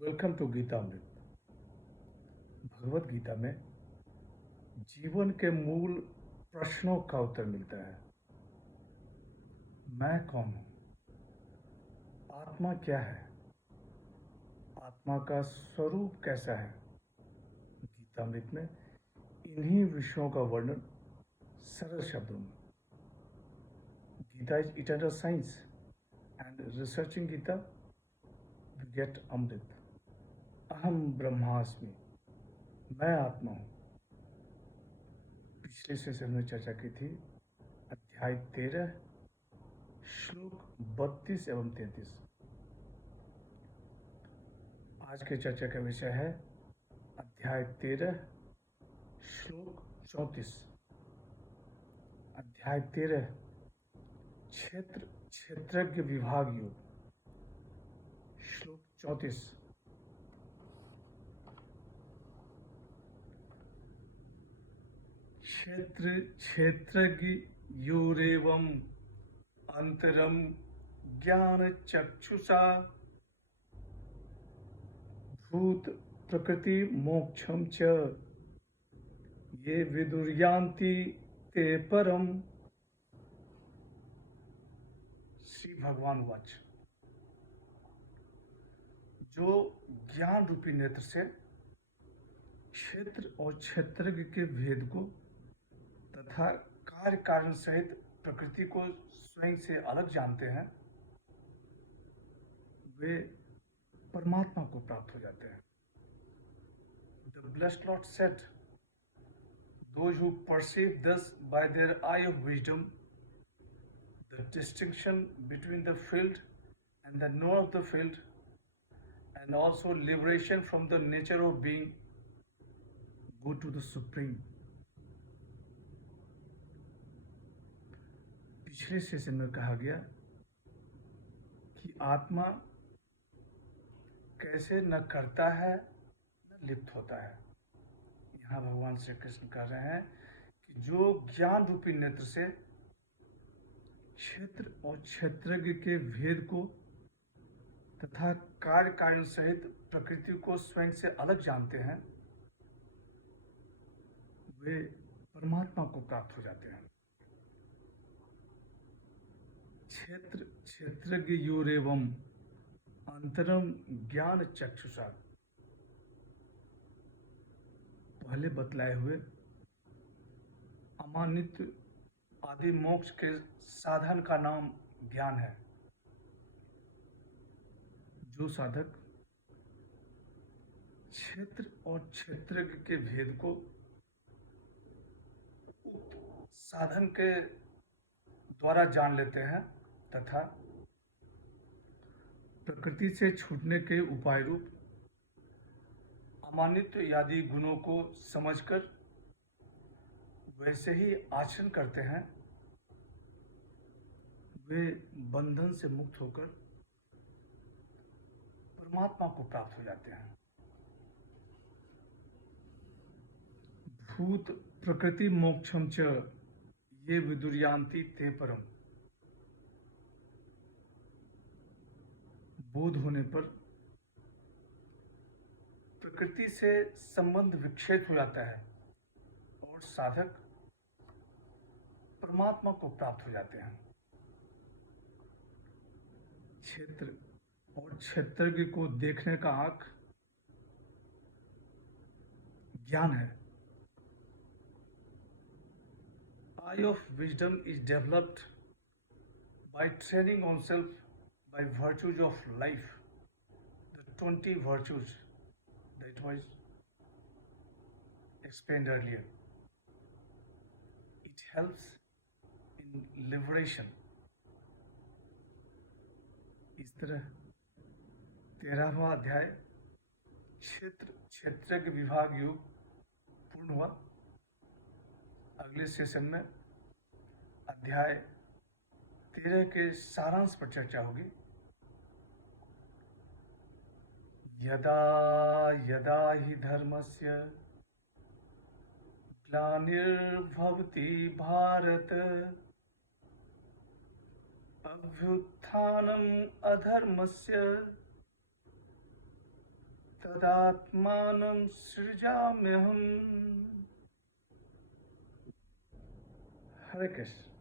Welcome to Gita अमृत। भगवत गीता में जीवन के मूल प्रश्नों का उत्तर मिलता है। मैं कौन हूँ? आत्मा क्या है? आत्मा का स्वरूप कैसा है? गीता अमृत में इन्हीं विषयों का वर्णन सरल शब्दों में। Gita is eternal science and researching Gita we get amrit. अहम ब्रह्मास्मि, मैं आत्मा हूँ। पिछले सेशन में चर्चा की थी अध्याय 13 श्लोक 32 एवं 33। आज के चर्चा का विषय है अध्याय 13 श्लोक 34। अध्याय 13 क्षेत्र क्षेत्रज्ञ विभाग योग। श्लोक 34। क्षेत्र क्षेत्रज्ञ योरेवम अंतरम ज्ञान चक्षुषा भूत प्रकृति मोक्षम च ये विदुर्यान्ति ते परम। श्री भगवान वाच। जो ज्ञान रूपी नेत्र से क्षेत्र और क्षेत्रज्ञ के भेद को तथा कार्य कारण सहित प्रकृति को स्वयं से अलग जानते हैं, वे परमात्मा को प्राप्त हो जाते हैं। The blessed Lord said, those who perceive thus by their eye of wisdom the distinction between the field and the knower of the field, and also liberation from the nature of being, go to the Supreme. पिछले session में कहा गया कि आत्मा कैसे न करता है न लिप्त होता है। यहाँ भगवान श्री कृष्ण कह रहे हैं कि जो ज्ञान रूपी नेत्र से क्षेत्र और क्षेत्रज्ञ के भेद को तथा कार्य कारण सहित प्रकृति को स्वयं से अलग जानते हैं, वे परमात्मा को प्राप्त हो जाते हैं। क्षेत्र क्षेत्रज्ञ योरेवम अंतरम ज्ञान चक्षुषा। पहले बतलाए हुए अमानित आदि मोक्ष के साधन का नाम ज्ञान है। जो साधक क्षेत्र और क्षेत्रज्ञ के भेद को साधन के द्वारा जान लेते हैं तथा प्रकृति से छूटने के उपाय रूप अमानित आदि गुणों को समझकर वैसे ही आचरण करते हैं, वे बंधन से मुक्त होकर परमात्मा को प्राप्त हो जाते हैं। भूत प्रकृति मोक्षम च ये विदुर्यान्ति ते परम। बोध होने पर प्रकृति से संबंध विक्षेप हो जाता है और साधक परमात्मा को प्राप्त हो जाते हैं। क्षेत्र और क्षेत्रज्ञ को देखने का आंख ज्ञान है। Eye of wisdom is developed by training oneself by virtues of life, the 20 virtues that was explained earlier. It helps in liberation. इस तरह 13वां अध्याय क्षेत्र क्षेत्रज्ञ विभाग योग पूर्ण हुआ। अगले सेशन में अध्याय 13 के सारांश पर चर्चा होगी। यदा यदा हि धर्मस्य ग्लानिर्भवति भारत अभ्युत्थानम् अधर्मस्य तदात्मानं सृजाम्यहम्। हरे कृष्ण।